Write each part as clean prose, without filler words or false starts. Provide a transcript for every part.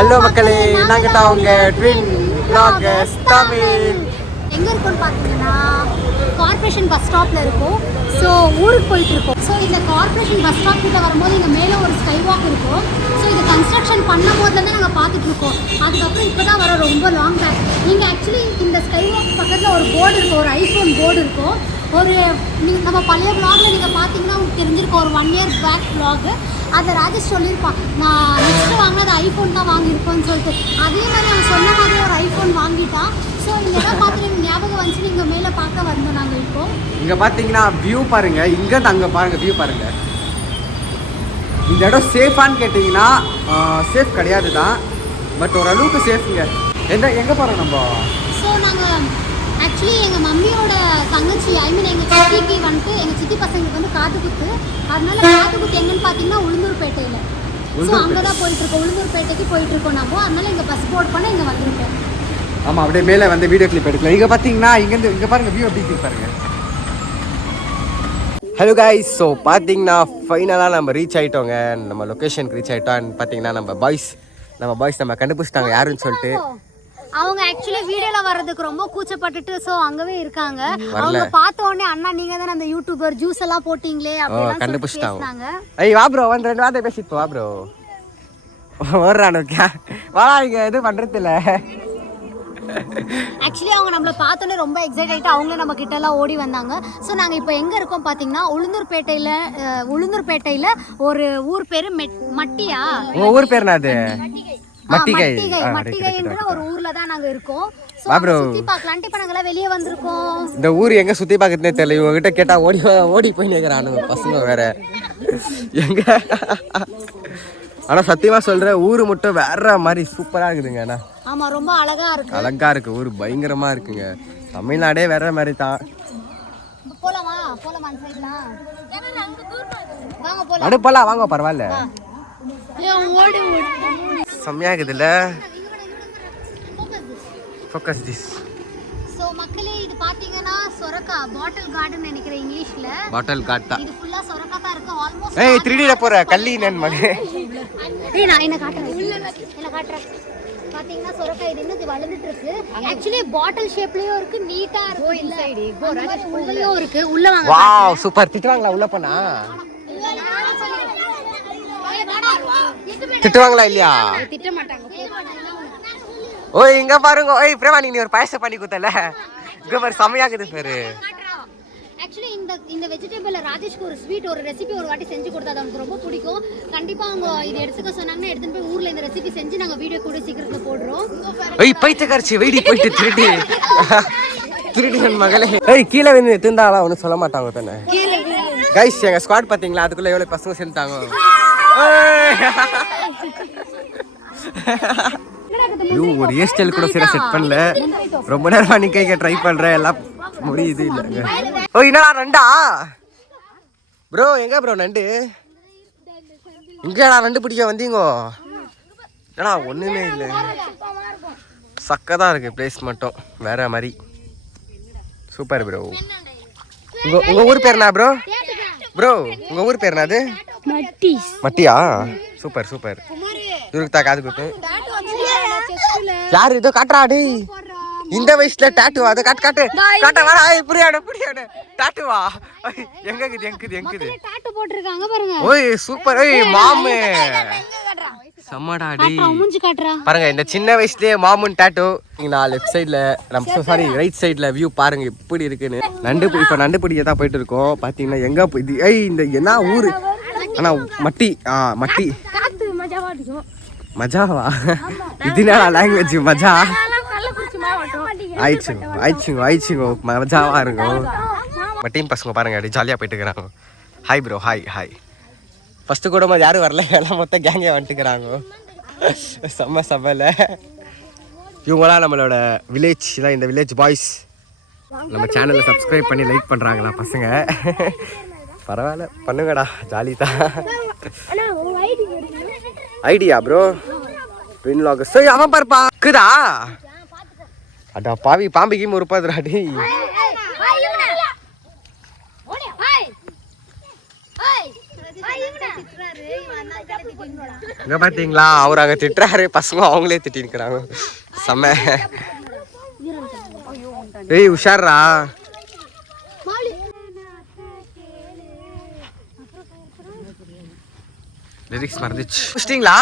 Hello மக்களே, நாங்கள் தான் உங்கள் ட்வின் vloggers தமிழ். எங்கே இருக்கோன்னு பார்த்தீங்கன்னா கார்பரேஷன் பஸ் ஸ்டாப்பில் இருக்கும். ஸோ ஊருக்கு போயிட்டுருக்கோம். ஸோ இந்த கார்பரேஷன் பஸ் ஸ்டாப் கிட்ட வரும்போது இங்கே மேலே ஒரு ஸ்கை வாக் இருக்கும். ஸோ இது கன்ஸ்ட்ரக்ஷன் பண்ணும் போதுலேருந்து நாங்கள் பார்த்துட்ருக்கோம். அதுக்கப்புறம் இப்போ தான் வர ரொம்ப லாங் பேக். நீங்கள் ஆக்சுவலி இந்த ஸ்கை வாக் பக்கத்தில் ஒரு போர்டு இருக்கும், ஒரு ஐஃபோன் போர்டு இருக்கும். ஒரு நம்ம பழைய வ்ளாகில் நீங்கள் பார்த்தீங்கன்னா உங்களுக்கு தெரிஞ்சிருக்கோம், ஒரு 1 year பேக் வ்ளாகு. அதை ராஜேஷ் சொல்லியிருப்பான், நான் நெக்ஸ்ட்டு வாங்கினது ஐஃபோன் தான் வாங்கியிருப்போன்னு சொல்லிட்டு. அதே மாதிரி அவன் சொன்ன மாதிரி ஒரு ஐஃபோன் வாங்கிட்டான். ஸோ இந்த இடம் பார்த்து எனக்கு ஞாபகம் வந்துச்சு, நீங்கள் மேலே பார்க்க வந்தோம் நாங்கள். இப்போ இங்கே பார்த்தீங்கன்னா வியூ பாருங்கள், இங்கேருந்து அங்கே பாருங்கள் வியூ பாருங்கள். இந்த இடம் சேஃபான்னு கேட்டிங்கன்னா சேஃப் கிடையாது தான், பட் ஓரளவுக்கு சேஃபுங்க. எங்கே போகிறோம் நம்ம? ஸோ நாங்கள் ஆக்சுவலி எங்கள் மம்மியோட தங்கச்சி, எங்கள் சித்திக்கு வந்துட்டு எங்கள் சித்தி பசங்களுக்கு வந்து காது குத்து. அதனால காது குத்து எங்கன்னு பார்த்தீங்கன்னா உளுந்தூர்பேட்டையில். ஸோ அங்கே தான் போயிட்டுருக்கோம், உளுந்தூர்பேட்டைக்கு போயிட்டுருக்கோம் நம்ம. அதனால இங்கே பஸ் போர்ட் பண்ண இங்கே வந்திருக்கோம். ஆமாம், அப்படியே மேலே வந்து வீடியோ கிளிப் எடுக்கலாம். இங்கே பார்த்தீங்கன்னா இங்கேருந்து இங்கே பாருங்கள் வியூ எப்படி பாருங்கள். ஹலோ கைஸ், ஸோ பார்த்தீங்கன்னா ஃபைனலாக நம்ம ரீச் ஆகிட்டோங்க, நம்ம லொக்கேஷனுக்கு ரீச் ஆகிட்டோம். பார்த்தீங்கன்னா நம்ம பாய்ஸ் நம்ம கண்டுபிடிச்சிட்டாங்க யாருன்னு சொல்லிட்டு. அவங்க ஆக்சுவலி வீடியோல வர்றதுக்கு ரொம்ப கூச்சப்பட்டுட்டு ஸோ அங்கவே இருக்காங்க. அவங்க பார்த்த உடனே அண்ணா நீங்க தானே அந்த யூடியூபர் ஜூஸ் எல்லாம் போட்டீங்களே அப்படின்னு கண்டுபிடிச்சிட்டாங்க. ஐய் வா ப்ரோ, வந்து 2 வார்த்தை பேசிட்டு வா ப்ரோ. ஓடுறானு வாடா, இங்க எதுவும் பண்றது இல்ல. ஆக்சுவலி அவங்க நம்மளை பார்த்தோன்னே ரொம்ப எக்ஸைட் ஆகிட்டு அவங்களே நம்ம கிட்ட எல்லாம் ஓடி வந்தாங்க. ஸோ நாங்கள் இப்போ எங்கே இருக்கோம் பார்த்தீங்கன்னா உளுந்தூர்பேட்டையில் ஒரு ஊர் பேர் மட்டியா. உங்கள் ஊர் பேர் அது மட்டிகைன்ற ஒரு ஊர்ல தான் நாங்க இருக்கோம். சுத்தி பார்க்கலாம்னு இப்ப நாங்க வெளியே வந்திருக்கோம். இந்த ஊர் எங்க சுத்தி பார்க்கறதுனே தெரியல. இவங்க கிட்ட கேட்டா ஓடி போய் நிக்கிறானுங்க பசங்க வேற. எங்க ஆனா சத்தியமா சொல்றேன், ஊரு மட்டும் வேற மாதிரி சூப்பரா இருக்குதுங்க. அண்ணா ஆமா, ரொம்ப அழகா இருக்கு ஊரு, பயங்கரமா இருக்குங்க. தமிழ்நாடே வேற மாதிரி தான். போலாமா அந்த சைடுலாம் வாங்க பரவாயில்ல. செம்மையா இருக்குதுல்ல. Focus this. சோ மக்களே, இது பாத்தீங்கன்னா சொரக்கா பாட்டில் கார்டன் நினைக்கிறேன் இங்கிலீஷ்ல. பாட்டில் கார்டன். இது ஃபுல்லா சொரக்கா தான் இருக்கு. ஆல்மோஸ்ட் 3D ல போற கள்ளி நன் மகே. நான் என்ன காட்றேன். பாத்தீங்கன்னா சொரக்கா இது இன்னும் வளர்ந்துட்டு இருக்கு. ஆக்சுவலி பாட்டில் ஷேப்லயும் இருக்கு, நீட்டா இருக்கு. இன்சைடு உள்ளயும் இருக்கு. உள்ள வாங்க. Wow super. திட்டுவாங்களா உள்ள போனா? திட்டுவாங்களா இல்லையா? திட்ட மாட்டாங்க. ஓய் இங்க பாருங்க. ஓய் பிரேமா, நீ ஒரு பாயசம் பண்ணி கொடுத்தல, இங்க பாரு செமையா இருக்குது பேரு. ஆக்சுவலி இந்த வெஜிடபிள் ராஜேஷ்க்கு ஒரு ஸ்வீட் ஒரு ரெசிபி ஒரு வாட்டி செஞ்சு கொடுத்தா அவனுக்கு ரொம்ப பிடிக்கும். கண்டிப்பா அவங்க இதை எடுத்துக்க சொன்னாங்கன்னா எடுத்துட்டு போய் ஊர்ல இந்த ரெசிபி செஞ்சு நாங்க வீடியோ கூட சீக்கிரத்துல போடுறோம். ஓய் பைத்தியக்காரச்சி, வெயிடி போயிட்டு திருடி மகளே. ஏய் கீழே வந்து திருந்தாலாம் ஒன்றும் சொல்ல மாட்டாங்க தானே. கைஸ் எங்க ஸ்குவாட் பாத்தீங்களா, அதுக்குள்ள எவ்வளவு பசங்க சேர்ந்தாங்க. ஒரு ஹேர் ஸ்டைல் கூட சரியா செட் பண்ணல. ரொம்ப நேரமா நீ கேட்க ட்ரை பண்றேன், எல்லாம் முடியுது இல்லைங்க. ஓ என்னடா நண்டா ப்ரோ? எங்க ப்ரோ நண்டு? இங்கடா நண்டு பிடிக்க வந்தீங்கோ? ஏன்னா ஒண்ணுமே இல்லை, சக்கதான் இருக்கு பிளேஸ் மட்டும் வேற மாதிரி. Super bro. உங்க ஊர் பேர் என்ன ப்ரோ? உங்க ஊர் பேர் என்னது? மட்டியா? சூப்பர். இவருக்கு காது குத்து. யாரு இதோ காட்டுறா? டேய் இந்த வயசுல டாட்டூ? அதை காட்டு வாடா. புரியாடு டாட்டூவா? எங்க டாட்டூ போட்டுருக்காங்க பாருங்க. ஓய் சூப்பர். ஓய் மாமு சம்மடா. டேய் மூஞ்சி காட்றா பாருங்க, இந்த சின்ன வயசுலயே மாமுன் டாட்டூ. இங்க நான் லெஃப்ட் சைடுல, சாரி ரைட் சைடுல வியூ பாருங்க எப்படி இருக்குன்னு. நண்டு பிடிக்க தான் போயிட்டு இருக்கோம். பாத்தீங்கன்னா எங்க இது இந்த என்ன ஊரு? ஆனா மட்டி மஜாவா? இதுனா லாங்குவேஜ் மஜா ஆயிடுச்சுங்க மஜாவா இருக்கும். மட்டியும் பசங்க பாருங்க அப்படி ஜாலியா போயிட்டு இருக்கிறாங்க. Hi bro. ஹாய். ஃபர்ஸ்ட் கூட யாரும் வரல, எல்லாம் மொத்தம் கேங்கே வந்துட்டுக்கிறாங்க. செம்மல. இவங்களாம் நம்மளோட வில்லேஜ் தான், இந்த வில்லேஜ் பாய்ஸ். நம்ம சேனலை சப்ஸ்கிரைப் பண்ணி லைக் பண்றாங்களா பசங்க? பரவாயில்ல, பண்ணுங்கடா, ஜாலி தான். Idea bro twin vloggers. அவன் பாருப்பா இருக்குதா? அடா பாவி, பாம்பிக்கு முறுப்பாதுராடி. இங்க பாத்தீங்களா அவர் அங்க திட்டுறாரு, பசங்க அவங்களே திட்டி இருக்கிறாங்க. செம்ம. ஏய் உஷாரா. லிரிக்ஸ் மறந்துச்சு. முடிச்சிட்டீங்களா?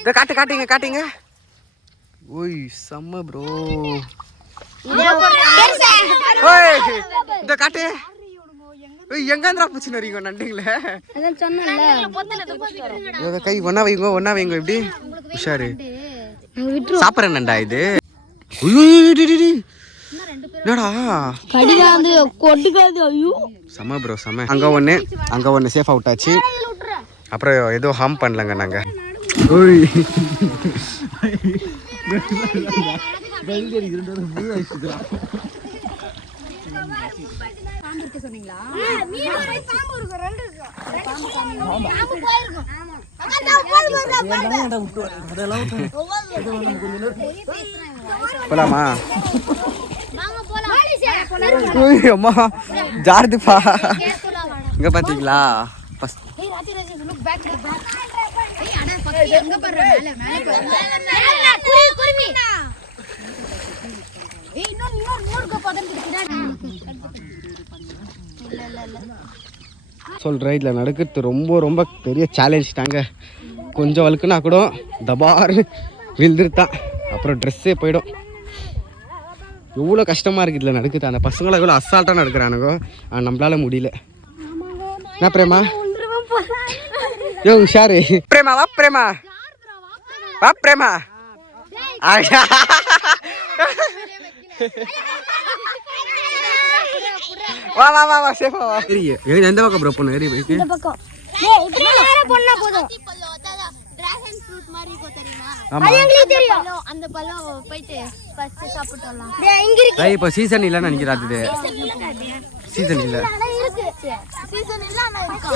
இத காட்டுங்க. ஓய் செம்ம ப்ரோ. ஓய் இத காட்டு. ஓய் எங்கன்றா பூச்சி நரிங்க நண்டிங்களே. அதான் சொன்னேன்ல. இவங்க கை ஒண்ணா வைங்க இப்படி. உஷாரு. சாப்பிடுற நண்டா இது. என்னடா கடிகாது கொட்டிக்காது. ஐயோ செம்ம ப்ரோ செம்ம. அங்க ஒண்ணு சேஃபா விட்டாச்சு. அப்புறம் ஏதோ ஹார்ம் பண்ணலங்க நாங்க. ஓய் போலாமா? அம்மா ஜார்துப்பா. இங்க பாத்தீங்களா? சொல்கிறேன், இதில் நடக்கிறது ரொம்ப ரொம்ப பெரிய சேலஞ்ச் தாங்க. கொஞ்சம் வழுக்குனா கூட தபார் விழுந்துருத்தான், அப்புறம் ட்ரெஸ்ஸே போயிடும். எவ்வளோ கஷ்டமாக இருக்குது இதில் நடக்குது. அந்த பசங்களை எவ்வளோ அசால்ட்டாக நடக்கிறானுங்கோ, நம்மளால முடியல. என்ன பிரேமா? யோ உஷாரு. பிரேமா வா பிரேமா. வா சேஃபா வா. எந்த பக்கம் ப்ரோ பொண்ணு? ஏறி பைக்கு இந்த பக்கம். இப்படி நேரா போனா போதும். டிராகன் ஃப்ரூட் மாதிரி இருக்கு தெரியுமா? அது உங்களுக்கு தெரியும். அந்த பழம் போயிட்டு ஃபர்ஸ்ட் சாப்பிட்டு வரலாம். இங்க இருக்கு. இப்போ சீசன் இல்லன்னு நினைக்கிறேன். அது சீசன் இல்ல. இருக்கு. சீசன் இல்ல ஆனா இருக்கு.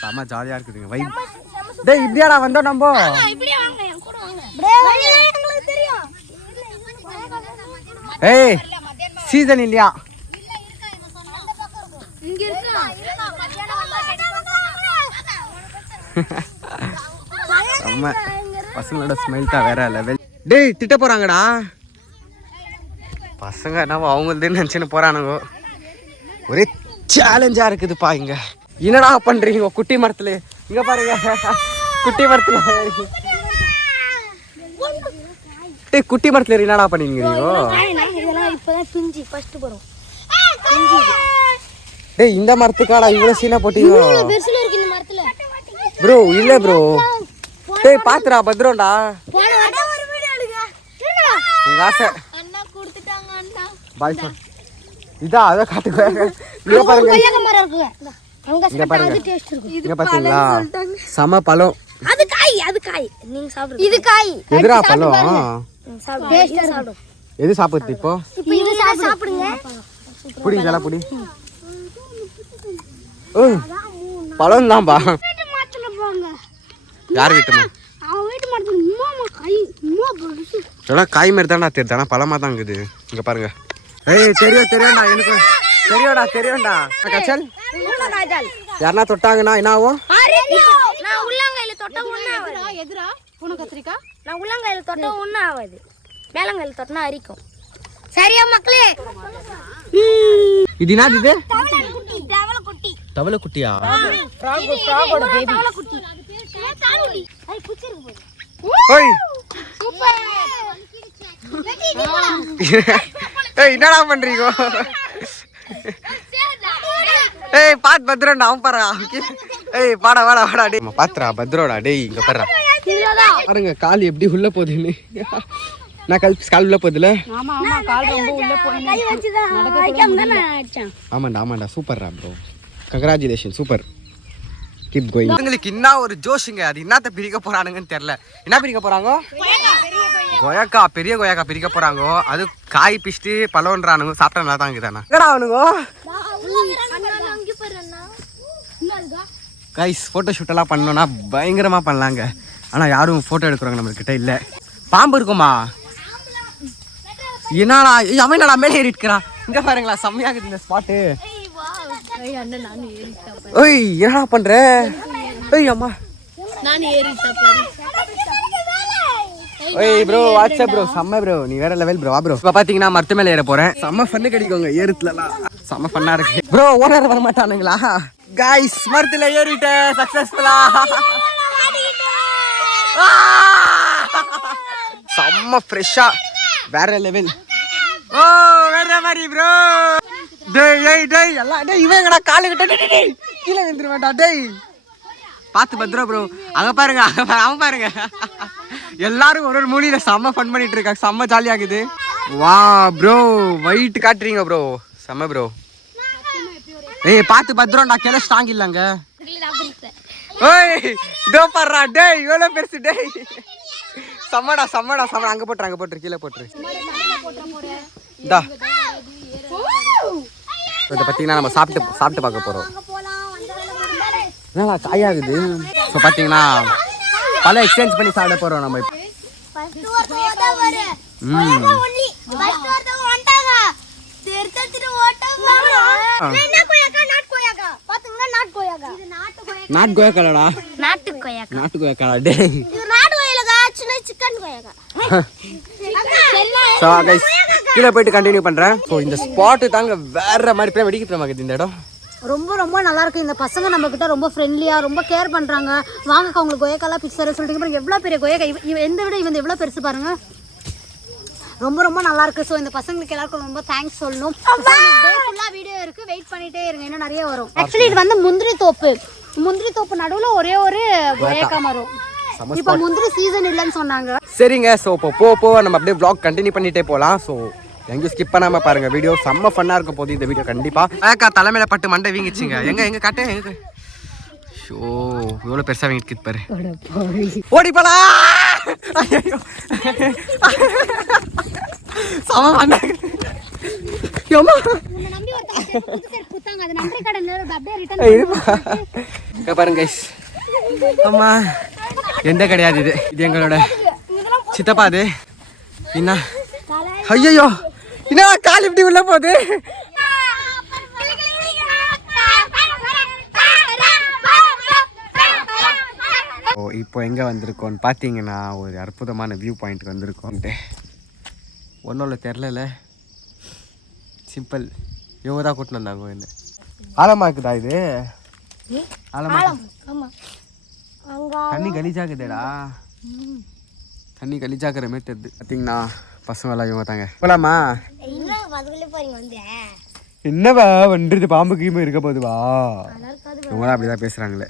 செம ஜாலியா இருக்குதுங்க வைப். டேய் இப்படியாடா வந்தோம் நம்ம. இப்படியே வாங்க என் கூட வாங்க. வழி உங்களுக்கு தெரியும். ஏய் சீசன் இல்லையா? இல்ல இருக்கா இவன் சொன்னா. அந்த பக்கம் இருக்கு. இங்க இருக்கா? மத்தியானம் வந்தா அம்மா பசங்களோட ஸ்மைல் தான் வேற லெவல். டேய் திட்ட போறாங்கடா பசங்க. என்னவோ அவங்களுதுன்னு நினச்சின்னு போறானுங்க. ஒரே சேலஞ்சா இருக்குதுப்பா. இங்க என்னடா பண்றீங்க குட்டி மரத்துல? இங்க பாருங்க குட்டி மரத்துல. டேய் குட்டி மரத்துல என்னடா பண்ணீங்க? டேய் இந்த மரத்துக்காடா இவ்வளவு சீனா போட்டீங்க ப்ரோ? இல்ல ப்ரோ. டேய் பாத்துடா பத்ரோண்டா. உங்க ஆசை பாய் சார். இதா அத காட்டுங்க. இங்க பாருங்க. இங்க பாருங்க. இங்க பாத்தீங்களா? சம பழம். அது காய் நீங்க சாப்பிடுங்க. இது காய். எதுடா பழம்? டேஸ்டா சாப்பிடு. எது சாப்பிடுது இப்போ? இது சாப்பிடுங்க. புடி இதெல்லாம் புடி. பழம் தான்பா. யார் வீட்டுமா? அவன் வீட்டு மரத்துல இதெல்லாம் காய் மாதிரி தான்டா தெரியுது, ஆனால் பழமாக தான் இருக்குது. இங்கே பாருங்க. ஏய் தெரியும்டா எனக்கு தெரியும்டா. கச்சல் யாருன்னா தொட்டாங்கன்னா என்ன ஆகும்? நான் உள்ளங்கையில தொட்டா ஒன்றும் ஆகாது. எதுரா பூனை கத்திரிக்காய்? நான் உள்ளங்கையில தொட்டா ஒன்றும் ஆகாது, மேலங்கையில தொட்டினா அரிக்கும். சரியா மக்களே? இது என்னது? இது தவளை குட்டியா? ஓய் ஏய் என்னடா பண்றீங்க? ஏய் பாத் பத்ரோடா அவன் பாரு. ஏய் வாடா டேய் பாத்துடா பத்ரோடா. டேய் இங்க பாருடா பாருங்க கால் எப்படி உள்ள போகுதுன்னு. நான் கால் உள்ள போகுதுல? ஆமா கால் ரொம்ப உள்ள போகுது. கை வச்சு தான் நடக்கறதுல அடிச்சான். ஆமாடா சூப்பர்ரா bro. Congratulation super. Keep going. உங்களுக்கு என்ன ஒரு ஜோஷுங்க. அது என்னத்த பிரிக்க போறானுங்கன்னு தெரியல. என்ன பிரிக்க போறாங்க? கொயக்கா. பெரிய கொயக்கா பிரிக்க போறாங்க. அது காய் பிஸ்டி பழம்ன்றானுங்க. சாப்பிட்டா நல்லா தான் இருக்குதாண்ணா. என்னடா அவனுங்க கைஸ் ஃபோட்டோ ஷூட் எல்லாம் பண்ணோம்னா பயங்கரமா பண்ணலாங்க. ஆனா யாரும் ஃபோட்டோ எடுக்கிறவங்க நம்ம கிட்ட இல்ல. பாம்பு இருக்குமா? என்னடா அவன் என்னடா மேலே ஏறி இருக்கிறான். இங்க பாருங்களா செம்மையாகுது இந்த ஸ்பாட்டு. ஓய் என்னடா பண்ற? ஏய் அம்மா நான் ஏறிட்டேன் பாரு. ஏய் ப்ரோ வாட்ஸ்அப் ப்ரோ செம்ம ப்ரோ நீ வேற லெவல் ப்ரோ வா ப்ரோ இப்போ பார்த்தீங்கன்னா மரத்து மேலே ஏற போகிறேன் செம்ம ஃபன்னு கிடைக்குங்க ஏறுத்துலலாம் செம்ம ஃபன்னாக இருக்கு ப்ரோ ஓனர் வர மாட்டானுங்களா காய்ஸ் மரத்தில் ஏறிட்டேன் சக்ஸஸ்ஃபுல்லா செம்ம ஃப்ரெஷ்ஷா வேற லெவல் ஓ வேற மாதிரி ப்ரோ டேய் எல்லாம் டேய் இவன் எங்கடா காலு கிட்ட டேய் கீழே விழுந்துட வேண்டாம் டேய் பார்த்து பத்திரம் ப்ரோ அங்கே பாருங்க அவன் பாருங்க எல்லாரும் ஒரு மூலையில செம்ம ஃபன் பண்ணிட்டு இருக்காங்க செம்ம ஜாலியாகுது வா ப்ரோ வெயிட் காட்டுறீங்க ப்ரோ செம்ம ப்ரோ ஏய் பார்த்து பத்திரம் நான் கிளை ஸ்ட்ராங் இல்லைங்க ஓய் இதோ பாடுறா டேய் இவ்வளோ பெருசு டேய் செம்மடா அங்கே போட்டுரு கீழே போட்டுரு இந்தா இதை பார்த்தீங்கன்னா நம்ம சாப்பிட்டு பார்க்க போகிறோம் என்னடா காயாகுது ஸோ பார்த்தீங்கன்னா பல எக்ஸ்சேஞ்ச் பண்ணி சாப்பிட போகிறோம் நம்ம இப்போ நாட்டு கொய்யாக்காடா நாட்டு கொய்யாக்காடா டேய் ஸோ கைஸ் கீழே போயிட்டு கண்டினியூ பண்ணுறேன் ஸோ இந்த ஸ்பாட்டு தாங்க வேற மாதிரி போய் வெடிக்க பிரமாக்குது இந்த இடம் ரொம்ப நல்லா இருக்கு. இந்த பசங்க நம்ம கிட்ட ரொம்ப ஃப்ரெண்ட்லியா ரொம்ப கேர் பண்றாங்க. வாங்கக்கா உங்களுக்கு கொய்யாக்காலாம் பிக்சர் சொல்லிட்டு பாருங்க எவ்வளோ பெரிய கொய்யாக்கா எந்த விட இவன் எவ்வளோ பெருசு பாருங்க ரொம்ப நல்லா இருக்கு. ஸோ இந்த பசங்களுக்கு எல்லாருக்கும் ரொம்ப தேங்க்ஸ் சொல்லணும். ஃபுல்லாக வீடியோ இருக்கு வெயிட் பண்ணிட்டே இருங்க இன்னும் நிறைய வரும். ஆக்சுவலி இது வந்து முந்திரி தோப்பு நடுவில் ஒரே ஒரு கொய்யாக்கா மரம். இப்போ முந்திரி சீசன் இல்லைன்னு சொன்னாங்க. சரிங்க ஸோ இப்போ போ நம்ம அப்படியே vlog கண்டினியூ பண்ணிட்டே போகலாம். ஸோ எங்கேயும் ஸ்கிப் பண்ணாமல் பாருங்கள் வீடியோ செம்ம ஃபன்னாக இருக்கும் போது இந்த வீடியோ கண்டிப்பாக அக்கா தலைமையில் பட்டு மண்டை வீங்கிச்சிங்க எங்கே காட்டு எங்க ஷோ இவ்வளோ பெருசாக வீங்கிட்டு பாரு ஓடி போலாம் செம்ம மண்டை பாருங்க கைஸ் அம்மா எந்த கிடையாது இது எங்களோட சித்தப்பா அது என்ன ஐயோ என்ன கால் இப்படி உள்ள போகுது இப்போ எங்கே வந்திருக்கோன்னு பார்த்தீங்கன்னா ஒரு அற்புதமான வியூ பாயிண்ட் வந்திருக்கோன்ட்டு ஒன்றும் இல்லை தெரில சிம்பிள் இவங்க தான் கூட்டின்னு வந்தாங்க என்ன ஆழமா இருக்குதா இது ஆழமா தண்ணி கலீஜாக்குதேடா தண்ணி கலீஜாக்குற மாதிரி தெரியுது பார்த்தீங்கன்னா பசங்க எல்லாம் இவங்க தாங்க போலாமா என்னவா வந்துருது பாம்பு கீம்பு இருக்க போதுவா இவங்களாம் அப்படிதான் பேசுறாங்களே